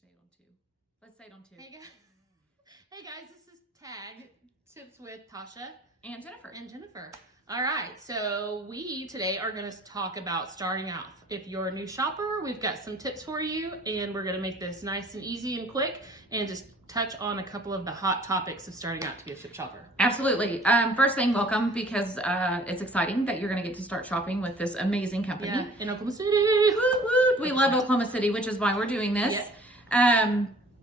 say it on two. Let's say it on two. Hey guys, this is TaG Tips with Tasha And Jennifer. All right, so we today are going to talk about starting off. If you're a new shopper, we've got some tips for you, and we're going to make this nice and easy and quick, and just touch on a couple of the hot topics of starting out to be a Shipt shopper. Absolutely. First thing, welcome, because it's exciting that you're going to get to start shopping with this amazing company. Yeah, in Oklahoma City. Woot, woot. We love Oklahoma City, which is why we're doing this. Yeah.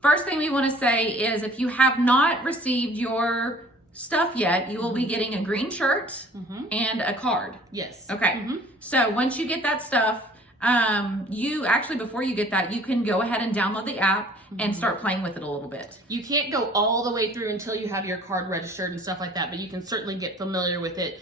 First thing we want to say is if you have not received your stuff yet, you will be getting a green shirt and a card. Yes. Okay. So once you get that stuff, you actually, before you get that, you can go ahead and download the app and start playing with it a little bit. You can't go all the way through until you have your card registered and stuff like that, but you can certainly get familiar with it.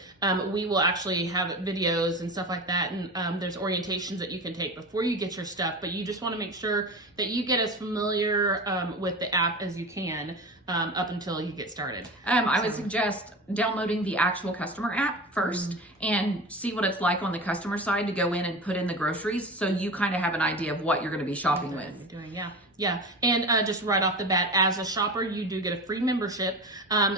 We will actually have videos and stuff like that, and there's orientations that you can take before you get your stuff, but you just want to make sure that you get as familiar with the app as you can up until you get started. I would suggest downloading the actual customer app first and see what it's like on the customer side to go in and put in the groceries so you kind of have an idea of what you're going to be shopping with. Yeah. And just right off the bat, as a shopper, you do get a free membership.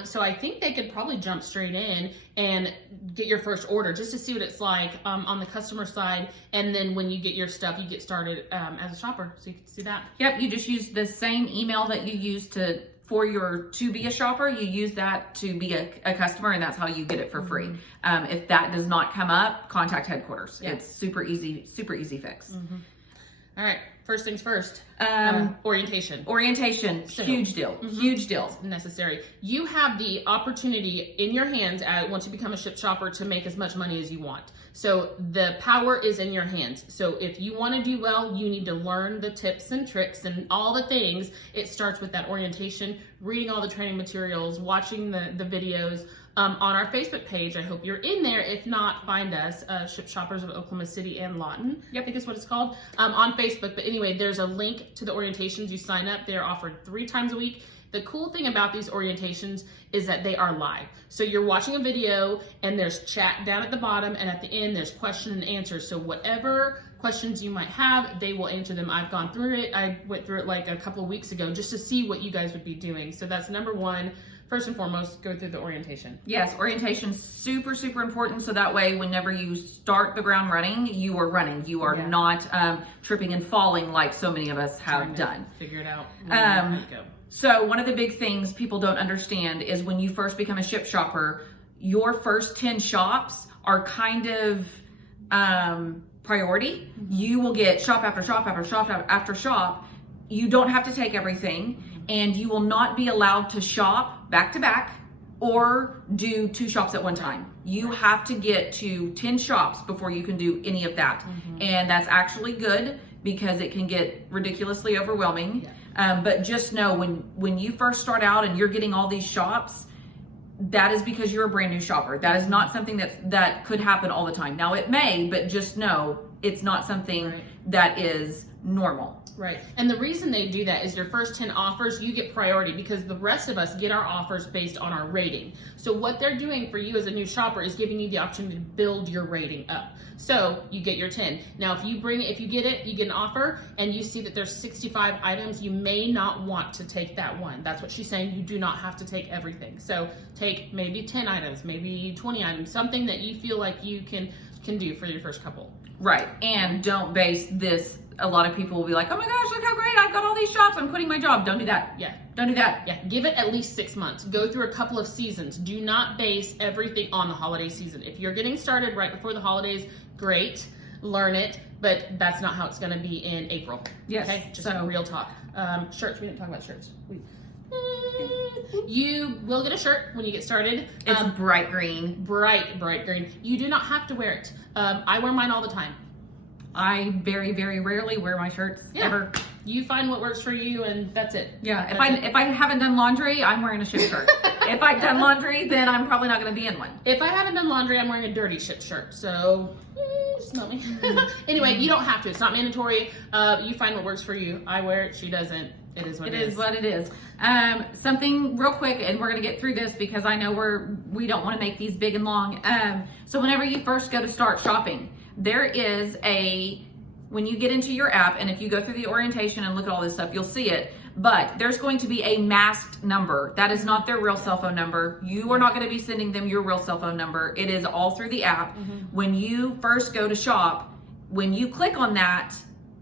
So I think they could probably jump straight in and get your first order just to see what it's like on the customer side. And then when you get your stuff, you get started as a shopper. So you can see that. Yep. You just use the same email that you use to be a shopper, you use that to be a customer, and that's how you get it for free. If that does not come up, contact headquarters. Yeah. It's super easy fix. All right, first things first, orientation. Huge deal, huge deal. Necessary. You have the opportunity in your hands once you become a Shipt shopper to make as much money as you want. So the power is in your hands. So if you want to do well, you need to learn the tips and tricks and all the things. It starts with that orientation, reading all the training materials, watching the videos on our Facebook page. I hope you're in there. If not, find us, Shipt Shoppers of Oklahoma City and Lawton. I think is what it's called, on Facebook. But anyway, there's a link to the orientations. You sign up. They're offered 3 times a week. The cool thing about these orientations is that they are live. So you're watching a video and there's chat down at the bottom, and at the end there's question and answer. So whatever questions you might have, they will answer them. I've gone through it. I went through it like a couple of weeks ago just to see what you guys would be doing. So that's number one. First and foremost, go through the orientation. Yes, orientation is super important. So that way, whenever you start the ground running, you are running. You are not tripping and falling like so many of us have done. Figure it out. So one of the big things people don't understand is when you first become a Shipt shopper, your first 10 shops are kind of priority. You will get shop after shop after shop after shop. You don't have to take everything, and you will not be allowed to shop back to back or do 2 shops at one time. You have to get to 10 shops before you can do any of that. And that's actually good because it can get ridiculously overwhelming. But just know when you first start out and you're getting all these shops, that is because you're a brand new shopper. That is not something that could happen all the time. Now it may, but just know it's not something that is normal. Right. And the reason they do that is your first 10 offers, you get priority because the rest of us get our offers based on our rating. So what they're doing for you as a new shopper is giving you the opportunity to build your rating up. So you get your 10. Now, if you get an offer and you see that there's 65 items, you may not want to take that one. That's what she's saying. You do not have to take everything. So take maybe 10 items, maybe 20 items, something that you feel like you can do for your first couple. Right. And don't base this. A lot of people will be like, oh my gosh, look how great, I've got all these shops, I'm quitting my job. Don't do that. Yeah. Don't do that. Yeah. Give it at least 6 months. Go through a couple of seasons. Do not base everything on the holiday season. If you're getting started right before the holidays, great, learn it, but that's not how it's going to be in April. Yes. Okay. Just real talk. Shirts. We didn't talk about shirts. You will get a shirt when you get started. It's bright green. Bright green. You do not have to wear it. I wear mine all the time. I very rarely wear my shirts ever. You find what works for you, and that's it. Yeah. If I haven't done laundry, I'm wearing a Shipt shirt. If I've done laundry, then I'm probably not going to be in one. If I haven't done laundry, I'm wearing a dirty Shipt shirt. So smell me. Anyway, you don't have to. It's not mandatory. You find what works for you. I wear it. She doesn't. It is what it is. It is what it is. Something real quick, and we're going to get through this because I know we don't want to make these big and long. So whenever you first go to start shopping, there is a when you get into your app, and if you go through the orientation and look at all this stuff, you'll see it. But there's going to be a masked number. That is not their real cell phone number. You are not going to be sending them your real cell phone number. It is all through the app. When you first go to shop, when you click on that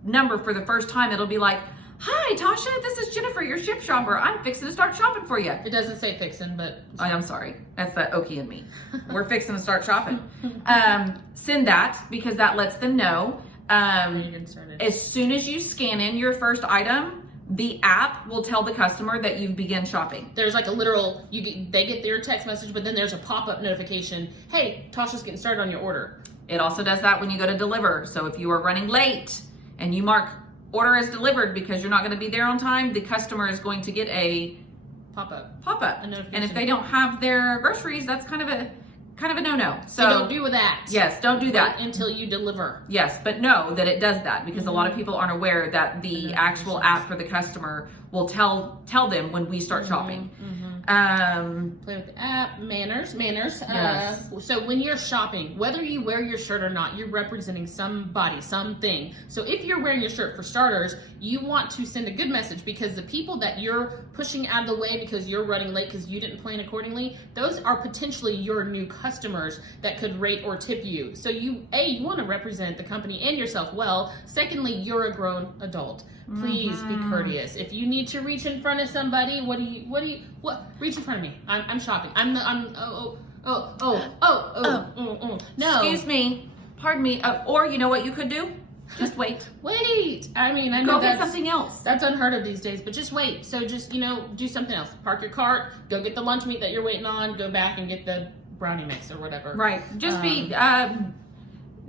number for the first time, it'll be like, "Hi, Tasha, this is Jennifer, your Shipt shopper. I'm fixing to start shopping for you." It doesn't say fixing, but I'm sorry. That's that Okie in me. We're fixing to start shopping. Send that, because that lets them know. As soon as you scan in your first item, the app will tell the customer that you've begun shopping. There's like a literal, they get their text message, but then there's a pop-up notification. Hey, Tasha's getting started on your order. It also does that when you go to deliver. So if you are running late and you mark order as delivered because you're not going to be there on time, the customer is going to get a pop-up. And if they don't have their groceries, that's kind of a no-no. So don't do that. Yes, don't do that. Wait until you deliver. Yes, but know that it does that, because a lot of people aren't aware that the actual app for the customer will tell them when we start shopping. Play with the app. Manners. Yes. So when you're shopping, whether you wear your shirt or not, you're representing somebody, something. So if you're wearing your shirt, for starters, you want to send a good message, because the people that you're pushing out of the way because you're running late because you didn't plan accordingly, those are potentially your new customers that could rate or tip you. So you want to represent the company and yourself well. Secondly, you're a grown adult. Please be courteous. If you need to reach in front of somebody, reach in front of me. I'm shopping. No. Excuse me. Pardon me. Or you know what you could do? Just wait. Wait. I mean, I know go get something else. That's unheard of these days, but just wait. So just, do something else. Park your cart, go get the lunch meat that you're waiting on, go back and get the brownie mix or whatever. Right.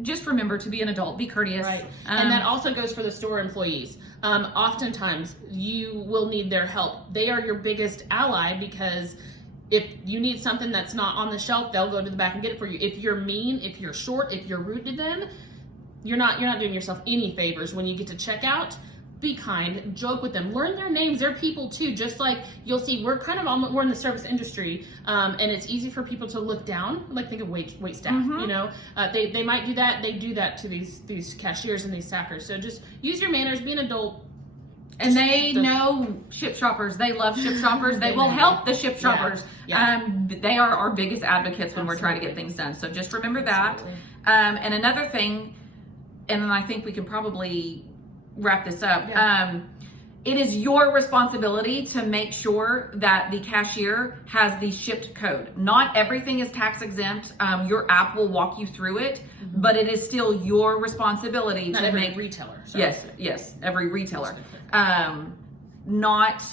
Just remember to be an adult. Be courteous. Right. And that also goes for the store employees. Oftentimes you will need their help. They are your biggest ally, because if you need something that's not on the shelf, they'll go to the back and get it for you. If you're mean, if you're short, if you're rude to them, you're not doing yourself any favors. When you get to checkout, be kind, joke with them, learn their names. They're people too. Just like you'll see, we're in the service industry, and it's easy for people to look down. Like, think of wait staff. They might do that. They do that to these cashiers and these staffers. So just use your manners, be an adult. And they know Shipt shoppers. They love Shipt shoppers. They will help the Shipt shoppers. Yeah. They are our biggest advocates when we're trying to get things done. So just remember that. And another thing, and then I think we can probably wrap this up. It is your responsibility to make sure that the cashier has the Shipt code. Not everything is tax exempt. Your app will walk you through it, but it is still your responsibility Not to every make retailer. Sorry. Yes, every retailer. Not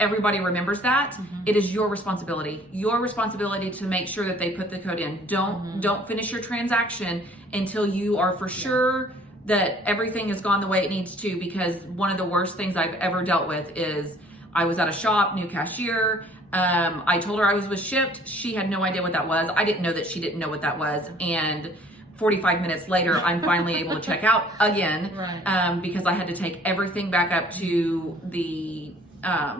everybody remembers that. It is your responsibility. Your responsibility to make sure that they put the code in. Don't finish your transaction until you are for sure that everything has gone the way it needs to, because one of the worst things I've ever dealt with is I was at a shop, new cashier. I told her I was with Shipt. She had no idea what that was. I didn't know that she didn't know what that was. And 45 minutes later, I'm finally able to check out again, because I had to take everything back up to the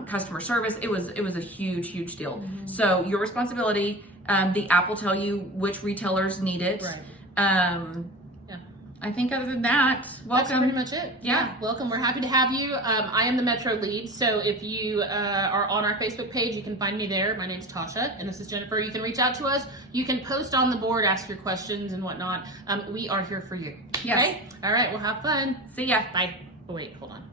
customer service. It was a huge deal. So your responsibility. The app will tell you which retailers need it. I think other than that, welcome. That's pretty much it. Yeah, welcome. We're happy to have you. I am the Metro lead, so if you are on our Facebook page, you can find me there. My name's Tasha, and this is Jennifer. You can reach out to us. You can post on the board, ask your questions and whatnot. We are here for you. Yes. Okay? All right, well, have fun. See ya. Bye. Oh, wait, hold on.